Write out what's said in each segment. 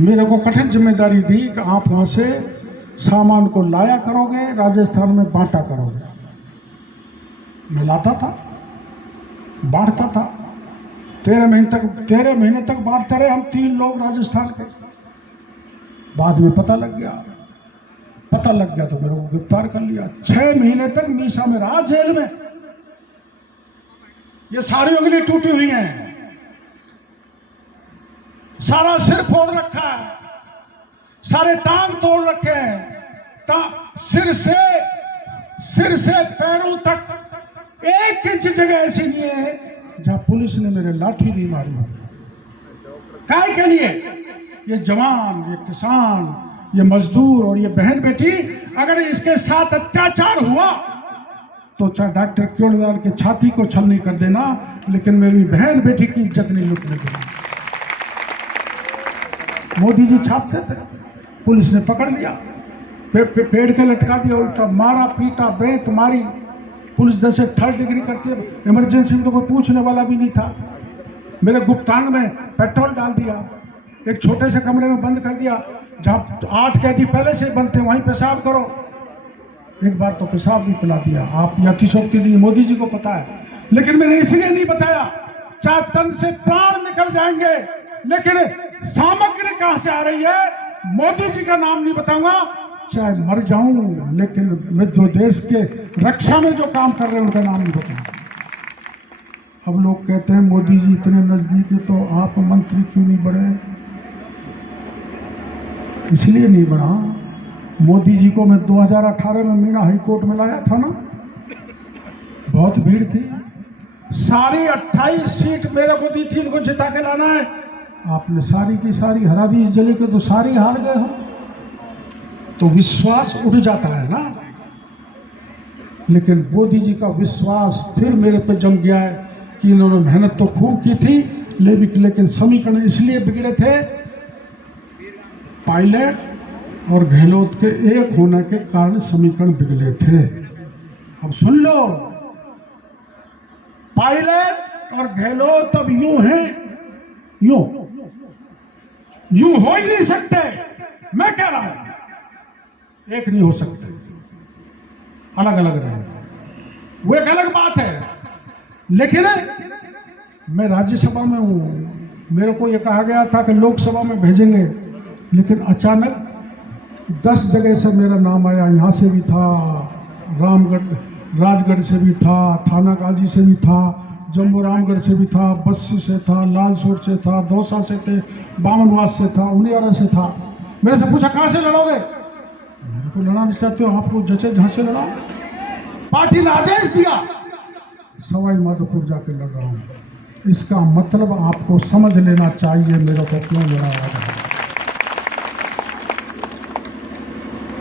मेरे को कठिन जिम्मेदारी दी कि आप वहां से सामान को लाया करोगे, राजस्थान में बांटा करोगे। मैं लाता था, बांटता था। 13 महीने तक बांटते रहे हम 3 लोग राजस्थान के। बाद में पता लग गया तो मेरे को गिरफ्तार कर लिया। 6 महीने तक मीसा में रहा, जेल में। ये सारी उंगली टूटी हुई है, सारा सिर फोड़ रखा है, सारे टांग तोड़ रखे हैं, सिर से पैरों तक 1 इंच जगह ऐसी नहीं है जहां पुलिस ने मेरे लाठी नहीं मारी हो। काय के लिए? ये जवान, ये किसान, ये मजदूर और ये बहन बेटी, अगर इसके साथ अत्याचार हुआ तो चाहे डॉक्टर क्योड़लाल के छाती को छलनी कर देना, लेकिन मेरी बहन बेटी की इज्जत नहीं लुटने देना। मोदी जी छापते थे, पुलिस ने पकड़ लिया, पेड़ के लटका दिया, उल्टा मारा, पीटा, बेत मारी। पुलिस जैसे 3rd डिग्री करती है, इमरजेंसी में तो कोई पूछने वाला भी नहीं था। मेरे गुप्तांग में पेट्रोल डाल दिया, एक छोटे से कमरे में बंद कर दिया, जहां 8 कैदी पहले से बंद थे, वहीं पेशाब करो। एक बार तो पेशाब भी पिला दिया। आप या अतिशोक्ति नहीं, मोदी जी को पता है, लेकिन मैंने इसलिए नहीं बताया। चाहे तन से प्राण निकल जाएंगे, लेकिन सामग्री कहां से आ रही है, मोदी जी का नाम नहीं बताऊंगा। चाहे मर जाऊं, लेकिन मैं जो देश के रक्षा में जो काम कर रहे हैं उनका नाम नहीं बताऊंगा। अब लोग कहते हैं मोदी जी इतने नजदीक है तो आप मंत्री क्यों नहीं बढ़े? इसलिए नहीं बढ़ा। मोदी जी को मैं 2018 में मीना हाई कोर्ट में लाया था ना, बहुत भीड़ थी। सारी 28 सीट मेरे को दी थी, इनको जिता के लाना है। आपने सारी की सारी हरा दी, इस जिले के तो सारी हार गए हम। तो विश्वास उठ जाता है ना। लेकिन मोदी जी का विश्वास फिर मेरे पे जम गया है कि इन्होंने मेहनत तो खूब की थी, लेकिन समीकरण इसलिए बिगड़े थे, पायलट और गहलोत के एक होने के कारण समीकरण बिगड़े थे। अब सुन लो, पायलट और गहलोत अब यूं हैं, यूं हो ही नहीं सकते। मैं कह रहा हूं एक नहीं हो सकते, अलग अलग रहे, वो एक अलग बात है। लेकिन मैं राज्यसभा में हूं, मेरे को यह कहा गया था कि लोकसभा में भेजेंगे, लेकिन अचानक 10 जगह से मेरा नाम आया। यहां से भी था, राजगढ़ से भी था, थानागाजी से भी था, जम्मू रामगढ़ से भी था, बस्सी से था, लालसोट से था, दौसा से थे, बामनवास से था, उनियारा से था। मेरे से पूछा कहां से लड़ोगे? मेरे को लड़ाना चाहते हो, आपको जैसे जहां से लड़ाओ। पार्टी ने आदेश दिया, सवाई माधोपुर जाकर लड़ रहा हूं। इसका मतलब आपको समझ लेना चाहिए मेरे को क्यों लड़ा रहा है।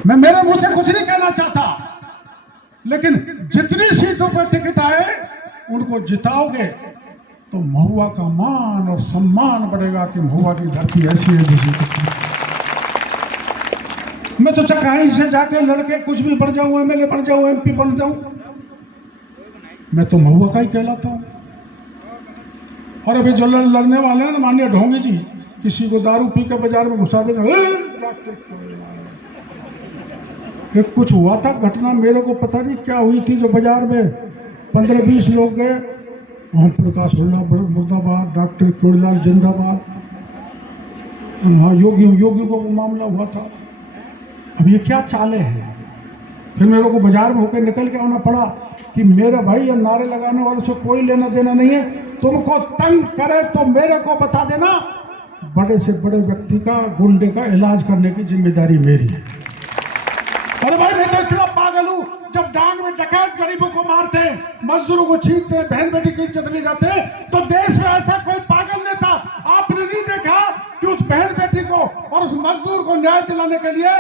मैं मेरे मुंह से कुछ नहीं कहना चाहता, लेकिन जितनी सीटों पर टिकट आए उनको जिताओगे तो महुआ का मान और सम्मान बढ़ेगा कि महुआ की धरती ऐसी है जैसी। मैं तो कहीं से जाके लड़के कुछ भी बन जाऊं, एमएलए बन जाऊं, एमपी बन जाऊं, मैं तो महुआ का ही कहलाता हूं। और अभी जो लड़ने वाले हैं ना, माननीय ढोंगी जी, किसी को दारू पी के बाजार में घुसा देगा। एक कुछ हुआ था घटना, मेरे को पता नहीं क्या हुई थी, जो बाजार में 15-20 लोग गए, ओम प्रकाश मुर्दाबाद, डॉक्टर क्योड़लाल जिंदाबाद, हाँ योगी को मामला हुआ था। अब ये क्या चाले हैं? फिर मेरे को बाजार में होकर निकल के आना पड़ा कि मेरे भाई ये नारे लगाने वालों से कोई लेना देना नहीं है, तुमको तंग करे तो मेरे को बता देना, बड़े से बड़े व्यक्ति का, गुंडे का इलाज करने की जिम्मेदारी मेरी है। अरे भाई मैं तो इतना पागल हूं, जब डांग में डकैत गरीबों को मारते हैं, मजदूरों को छीनते हैं, बहन बेटी की इज्जत ले जाते हैं, तो देश में ऐसा कोई पागल नेता आपने नहीं देखा कि उस बहन बेटी को और उस मजदूर को न्याय दिलाने के लिए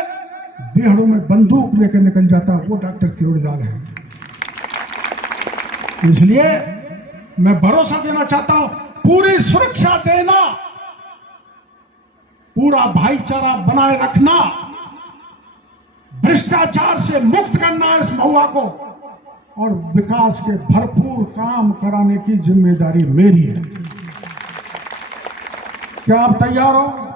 बेहड़ों में बंदूक लेकर निकल जाता? वो डॉक्टर क्योड़लाल है। इसलिए मैं भरोसा देना चाहता हूं, पूरी सुरक्षा देना, पूरा भाईचारा बनाए रखना, भ्रष्टाचार से मुक्त करना इस महुआ को, और विकास के भरपूर काम कराने की जिम्मेदारी मेरी है। क्या आप तैयार हो?